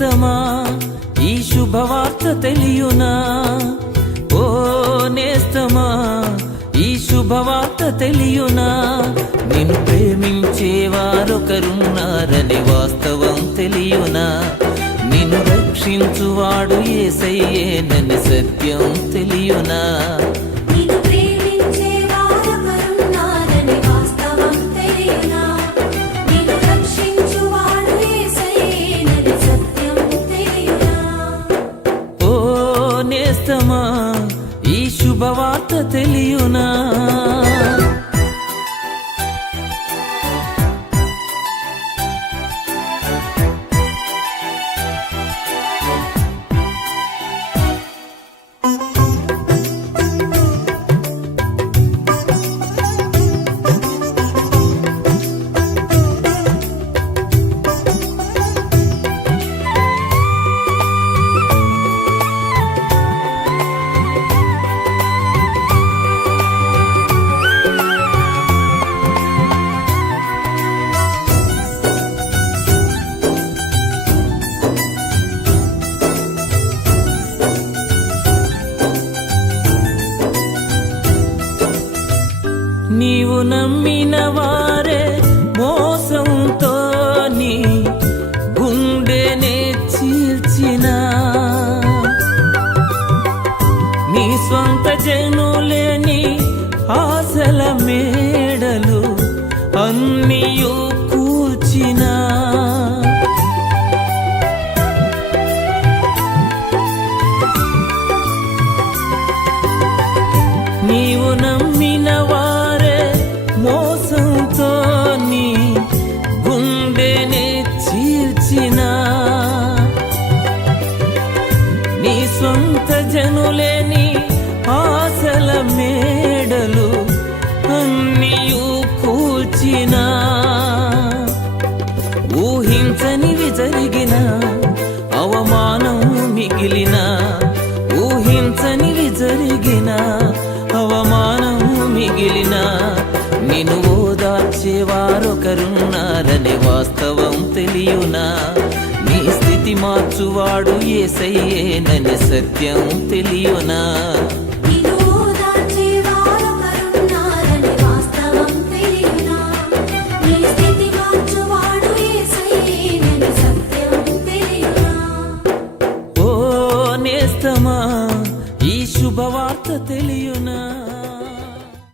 నేస్తమా ఈ శుభవార్త తెలియునా, ఓ నేస్తమా ఈ శుభవార్త తెలియునా, నిన్ను ప్రేమించేవారొకరున్నారని వాస్తవం తెలియునా, నిన్ను రక్షించువాడు యేసయ్యేనని సత్యం తెలియునా. నేస్తమా ఈ శుభవార్త తెలియునా. నీవు నమ్మిన వారే మోసంతో నీ గుండెనే చీల్చిన, నీ స్వంత జనులేని ఆశల మేడలు అన్నియు కూల్చిన, నీవు నమ్మిన మోసంతో నీ గుండెనే చీల్చిన, నీ సొంత జనులేని ఆశల మేడలు అన్నియు కూల్చిన, ఊహించనివి జరిగిన అవమానం మిగిలిన, ఊహించనివి జరిగిన అవమానం మిగిలిన, నిన్ను ఓదార్చేవారొకరున్నారని వాస్తవం తెలియునా, నీ స్థితి మార్చువాడు యేసయ్యేనని సత్యం తెలియునా. ఓ నేస్తమా ఈ శుభవార్త తెలియునా.